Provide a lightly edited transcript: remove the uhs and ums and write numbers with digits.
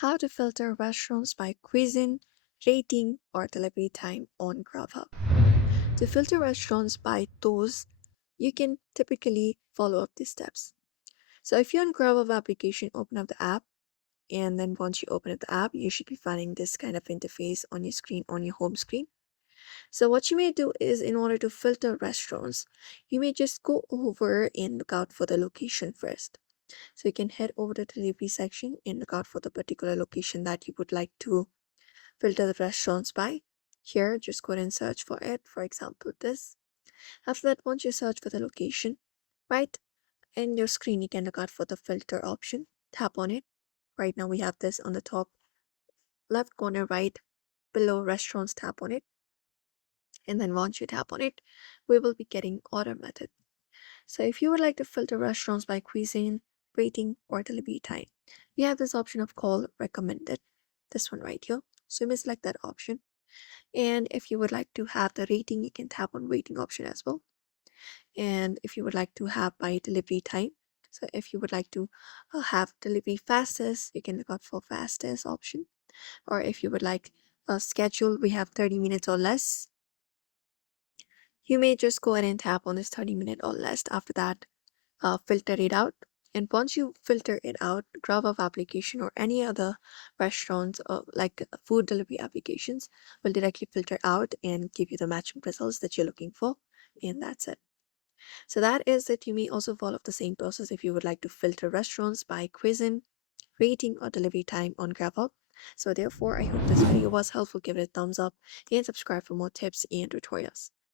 How to filter restaurants by cuisine, rating, or delivery time on Grubhub. To filter restaurants by those, you can typically follow up these steps. So if you're on Grubhub application, open up the app, and then once you open up the app, you should be finding this kind of interface on your screen, on your home screen. So what you may do is, in order to filter restaurants, you may just go over and look out for the location first. So you can head over to the delivery section and look out for the particular location that you would like to filter the restaurants by. Here, just go ahead and search for it. For example, this. After that, once you search for the location, right in your screen, you can look out for the filter option. Tap on it. Right now, we have this on the top left corner, right below restaurants. Tap on it. And then once you tap on it, we will be getting order method. So if you would like to filter restaurants by cuisine, rating, or delivery time, we have this option of call recommended. This one right here. So you may select that option. And if you would like to have the rating, you can tap on rating option as well. And if you would like to have by delivery time, so if you would like to have delivery fastest, you can look out for fastest option. Or if you would like a schedule, we have 30 minutes or less. You may just go ahead and tap on this 30-minute or less. After that, filter it out. And once you filter it out, Grubhub application or any other restaurants or like food delivery applications will directly filter out and give you the matching results that you're looking for. And that's it. So that is it. You may also follow the same process if you would like to filter restaurants by cuisine, rating, or delivery time on Grubhub. So therefore, I hope this video was helpful. Give it a thumbs up and subscribe for more tips and tutorials.